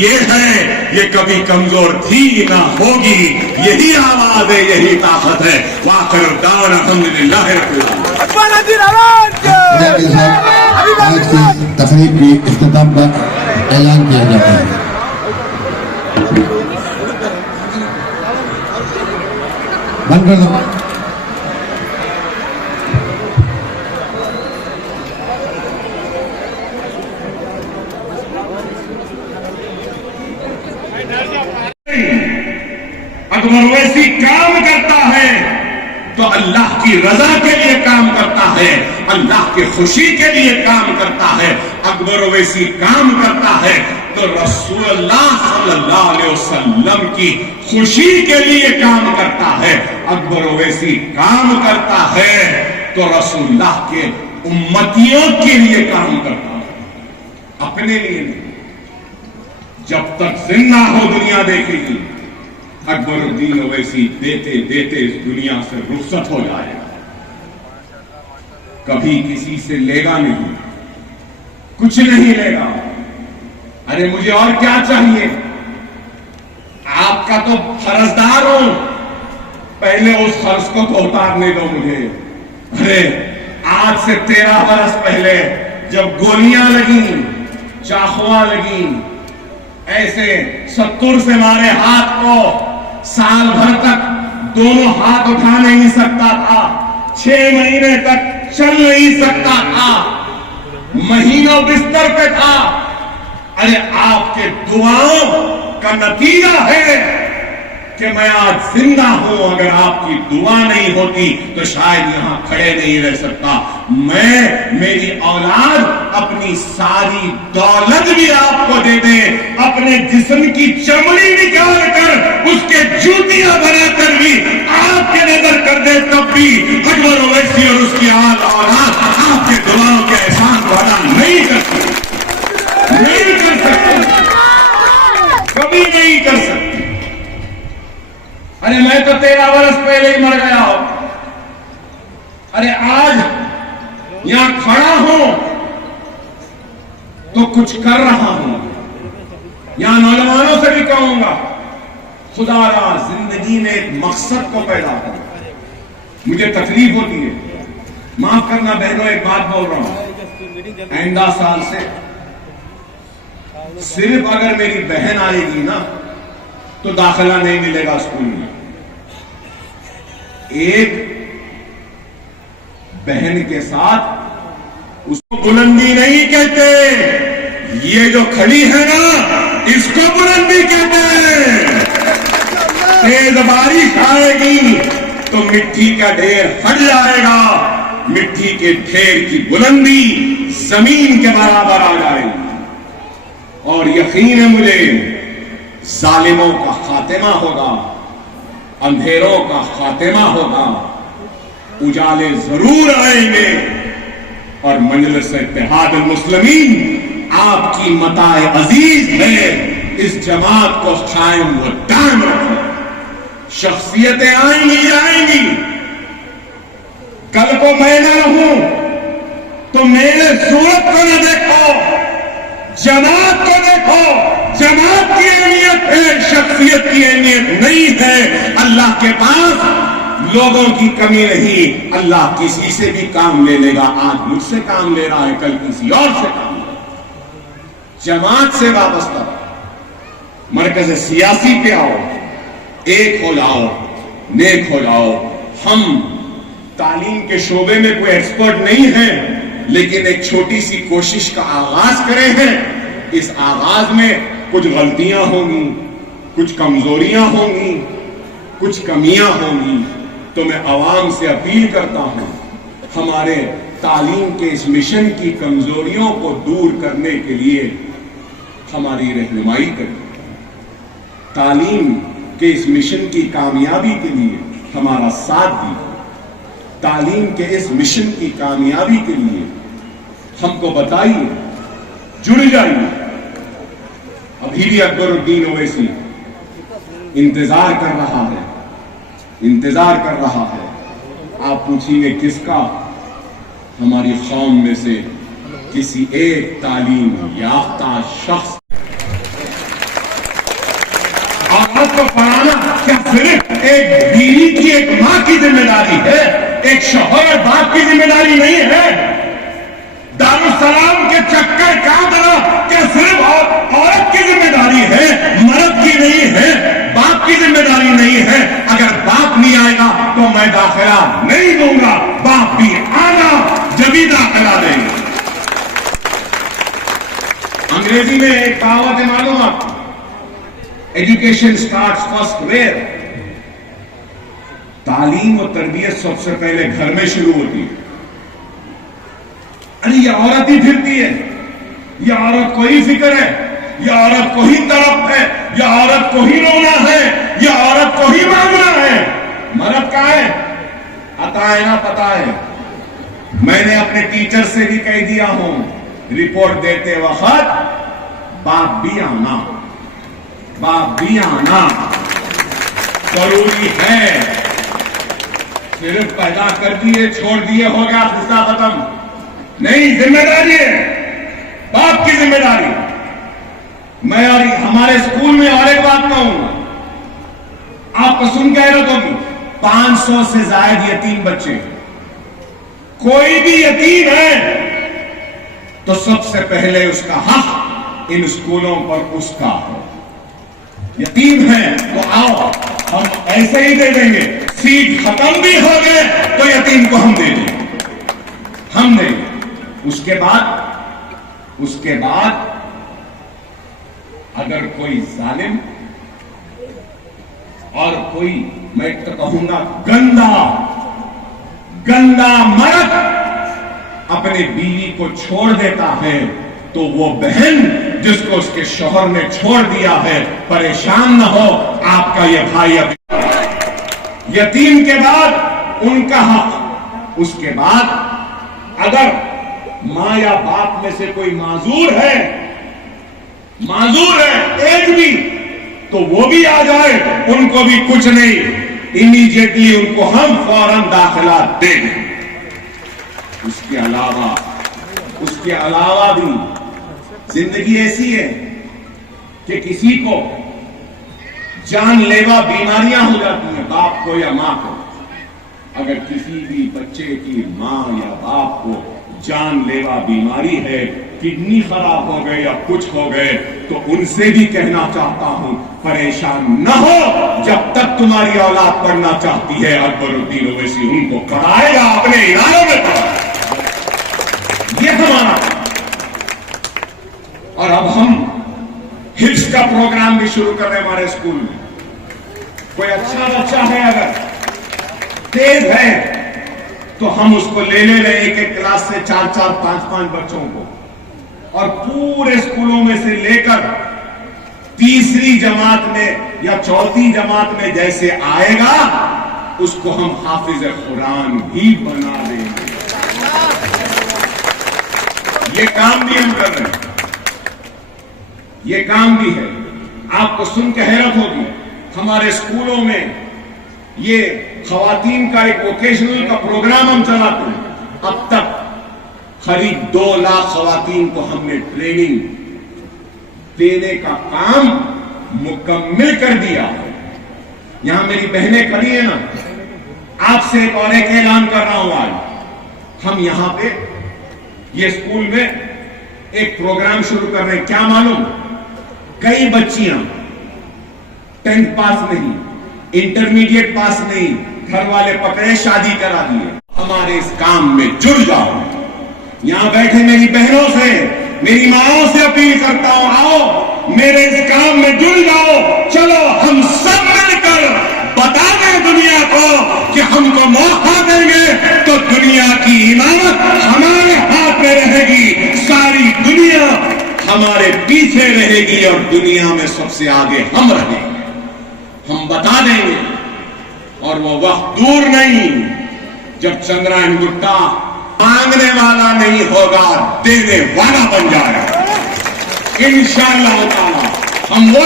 یہ ہے، یہ کبھی کمزور تھی نہ ہوگی، یہی آواز ہے، یہی طاقت ہے۔ وآخر دعوانا الحمدللہ رب العالمین۔ آج کی تقریب کی اختتام کا اعلان کیا جاتا ہے۔ بند کر دو۔ اکبر اویسی کام کرتا ہے تو اللہ کی رضا کے لیے کام کرتا ہے، اللہ کی خوشی کے لیے کام کرتا ہے۔ اکبر اویسی کام کرتا ہے تو رسول اللہ صلی اللہ علیہ وسلم کی خوشی کے لیے کام کرتا ہے۔ اکبر اویسی کام کرتا ہے تو رسول اللہ کے امتیوں کے لیے کام کرتا ہے، اپنے لیے نہیں۔ جب تک زندہ ہو دنیا دیکھے گی، اکبر الدین اویسی دیتے دیتے اس دنیا سے رخصت ہو جائے گا، کبھی کسی سے لے گا نہیں، کچھ نہیں لے گا۔ ارے مجھے اور کیا چاہیے؟ آپ کا تو فرضدار ہوں، پہلے اس فرض کو تو اتارنے دو مجھے۔ ارے آج سے 13 برس پہلے جب گولیاں لگیں، چاقویں لگیں، ایسے 70 سے مارے ہاتھ کو، سال بھر تک دونوں ہاتھ اٹھا نہیں سکتا تھا، 6 مہینے تک چل نہیں سکتا تھا، مہینوں بستر پہ تھا۔ ارے آپ کے دعاؤں کا نتیجہ ہے کہ میں آج زندہ ہوں۔ اگر آپ کی دعا نہیں ہوتی تو شاید یہاں کھڑے نہیں رہ سکتا۔ میری اولاد اپنی ساری دولت بھی آپ کو دے دے، اپنے جسم کی چمڑی نکال کر اس کے جوتیاں بنا کر بھی آپ کے نظر کر دے، تب بھی اکبر اویسی اور اس کی اولاد آپ کے دعاؤں کے احسان کو ادا نہیں کر سکتے، نہیں کر سکتے، کبھی نہیں کر سکتے۔ ارے میں تو 13 برس پہلے ہی مر گیا ہوں۔ ارے آج یہاں کھڑا ہوں تو کچھ کر رہا ہوں۔ یہاں نوجوانوں سے بھی کہوں گا، خدا را زندگی میں ایک مقصد کو پیدا کرو۔ مجھے تکلیف ہوتی ہے، معاف کرنا بہنوں، ایک بات بول رہا ہوں، آئندہ سال سے صرف اگر میری بہن آئے گی نا تو داخلہ نہیں ملے گا اسکول میں۔ ایک بہن کے ساتھ، اس کو بلندی نہیں کہتے، یہ جو کھڑی ہے نا اس کو بلندی کہتے ہیں۔ تیز بارش آئے گی تو مٹی کا ڈھیر ہٹ جائے گا، مٹی کے ڈھیر کی بلندی زمین کے برابر آ جائے گی۔ اور یقین ہے مجھے، ظالموں کا خاتمہ ہوگا، اندھیروں کا خاتمہ ہوگا، اجالے ضرور آئیں گے۔ اور مجلس اتحاد المسلمین آپ کی متاع عزیز ہے، اس جماعت کو قائم و دائم رکھو۔ شخصیتیں آئیں گی جائیں گی، کل کو میں نہ رہوں تو میرے صورت کو نہ دیکھو، جماعت کو دیکھو۔ جماعت کی اہمیت ہے، شخصیت کی اہمیت نہیں ہے۔ اللہ کے پاس لوگوں کی کمی نہیں، اللہ کسی سے بھی کام لے لے گا۔ آج مجھ سے کام لے رہا ہے، کل کسی اور سے کام لے گا۔ جماعت سے وابستہ، مرکز سیاسی پہ آؤ، ایک ہو جاؤ، نیک ہو جاؤ۔ ہم تعلیم کے شعبے میں کوئی ایکسپرٹ نہیں ہیں، لیکن ایک چھوٹی سی کوشش کا آغاز کرے ہیں۔ اس آغاز میں کچھ غلطیاں ہوں گی، کچھ کمزوریاں ہوں گی، کچھ کمیاں ہوں گی، تو میں عوام سے اپیل کرتا ہوں، ہمارے تعلیم کے اس مشن کی کمزوریوں کو دور کرنے کے لیے ہماری رہنمائی کریں۔ تعلیم کے اس مشن کی کامیابی کے لیے ہمارا ساتھ دیجیے۔ تعلیم کے اس مشن کی کامیابی کے لیے ہم کو بتائیے، جڑ جائیے۔ ابھی بھی اکبر الدین اویسی انتظار کر رہا ہے، انتظار کر رہا ہے۔ آپ پوچھیں گے کس کا؟ ہماری قوم میں سے کسی ایک تعلیم یافتہ شخص آپ کو پڑھانا کیا صرف ایک بیوی کی ایک ماں کی ذمہ داری ہے؟ ایک شوہر اور باپ کی ذمہ داری نہیں ہے؟ دارالسلام کے چکر کاٹنا کیا صرف عورت کی ذمہ داری ہے، مرد کی نہیں ہے، باپ کی ذمہ داری نہیں ہے؟ اگر باپ نہیں آئے گا تو میں داخلہ نہیں دوں گا، باپ بھی آنا جبھی داخلہ دیں گے۔ انگریزی میں ایک کہاوت ہے، معلوم آپ، ایجوکیشن سٹارٹس فرسٹ ویئر، تعلیم اور تربیت سب سے پہلے گھر میں شروع ہوتی ہے۔ ارے یہ عورت ہی پھرتی ہے، یہ عورت کو ہی فکر ہے، یہ عورت کو ہی تڑپ ہے، یہ عورت کو ہی رونا ہے، یہ عورت کو ہی مانگنا ہے، مرد کہاں ہے؟ آتا ہے نا، پتا ہے۔ میں نے اپنے ٹیچر سے بھی کہہ دیا ہوں، رپورٹ دیتے وقت باپ بھی آنا، باپ بھی آنا ضروری ہے۔ صرف پیدا کر دیے چھوڑ دیے ہو گیا قصہ ختم نہیں، ذمہ داری ہے، باپ کی ذمہ داری۔ میں اور ہمارے اسکول میں اور ایک بات کہوں گا، آپ کو سن کے حیرت ہوگی، 500 سے زائد یتیم بچے، کوئی بھی یتیم ہے تو سب سے پہلے اس کا حق ان اسکولوں پر اس کا ہے۔ یتیم ہے تو آؤ ہم ایسے ہی دے دیں گے، سیٹ ختم بھی ہو گئے تو یتیم کو ہم دے دیں گے، ہم دیں گے۔ اس کے بعد اگر کوئی ظالم اور کوئی، میں تو کہوں گا گندا مرد اپنے بیوی کو چھوڑ دیتا ہے تو وہ بہن جس کو اس کے شوہر نے چھوڑ دیا ہے پریشان نہ ہو، آپ کا یہ بھائی ابھی یتیم کے بعد ان کا حق۔ اس کے بعد اگر ماں یا باپ میں سے کوئی معذور ہے ایک بھی، تو وہ بھی آ جائے، ان کو بھی کچھ نہیں، امیڈیٹلی ان کو ہم فوراً داخلہ دیں گے۔ اس کے علاوہ بھی زندگی ایسی ہے کہ کسی کو جان لیوا بیماریاں ہو جاتی ہیں، باپ کو یا ماں کو۔ اگر کسی بھی بچے کی ماں یا باپ کو جان لیوا بیماری ہے، کڈنی خراب ہو گئے یا کچھ ہو گئے، تو ان سے بھی کہنا چاہتا ہوں پریشان نہ ہو، جب تک تمہاری اولاد پڑھنا چاہتی ہے اکبر الدین اویسی ان کو پڑھائے گا، اپنے اداروں میں پڑھائے گا۔ یہ ہمارا۔ اور اب ہم حفظ کا پروگرام بھی شروع کر رہے ہیں ہمارے اسکول میں۔ کوئی اچھا بچہ ہے اگر تیز ہے تو ہم اس کو لے ایک کلاس سے 4 5 بچوں کو، اور پورے اسکولوں میں سے لے کر تیسری جماعت میں یا چوتھی جماعت میں جیسے آئے گا اس کو ہم حافظ قرآن بھی بنا دیں گے۔ یہ کام بھی ہم کر رہے ہیں، یہ کام بھی ہے۔ آپ کو سن کے حیرت ہوگی، ہمارے اسکولوں میں یہ خواتین کا ایک ووکیشنل کا پروگرام ہم چلاتے ہیں۔ اب تک قریب 2 لاکھ خواتین کو ہم نے ٹریننگ دینے کا کام مکمل کر دیا۔ یہاں میری بہنیں کھڑی ہیں نا، آپ سے ایک اعلان کر رہا ہوں آج، ہم یہاں پہ یہ اسکول میں ایک پروگرام شروع کر رہے ہیں۔ کیا معلوم، کئی بچیاں 10th پاس نہیں، انٹرمیڈیٹ پاس نہیں، گھر والے پکڑے شادی کرا دیے، ہمارے اس کام میں جڑ جاؤ۔ یہاں بیٹھے میری بہنوں سے، میری ماں سے اپیل کرتا ہوں، آؤ میرے اس کام میں جڑ جاؤ، چلو ہم سب مل کر بتا دیں دنیا کو کہ ہم کو موقع دیں گے تو دنیا کی امامت ہمارے ہاتھ میں رہے گی، ساری دنیا ہمارے پیچھے رہے گی اور دنیا میں سب سے آگے ہم رہیں گے، ہم بتا دیں گے۔ اور وہ وقت دور نہیں جب چندرائن گٹا مانگنے والا نہیں ہوگا، دینے والا بن جائے گا انشاءاللہ تعالی۔ ہم وہ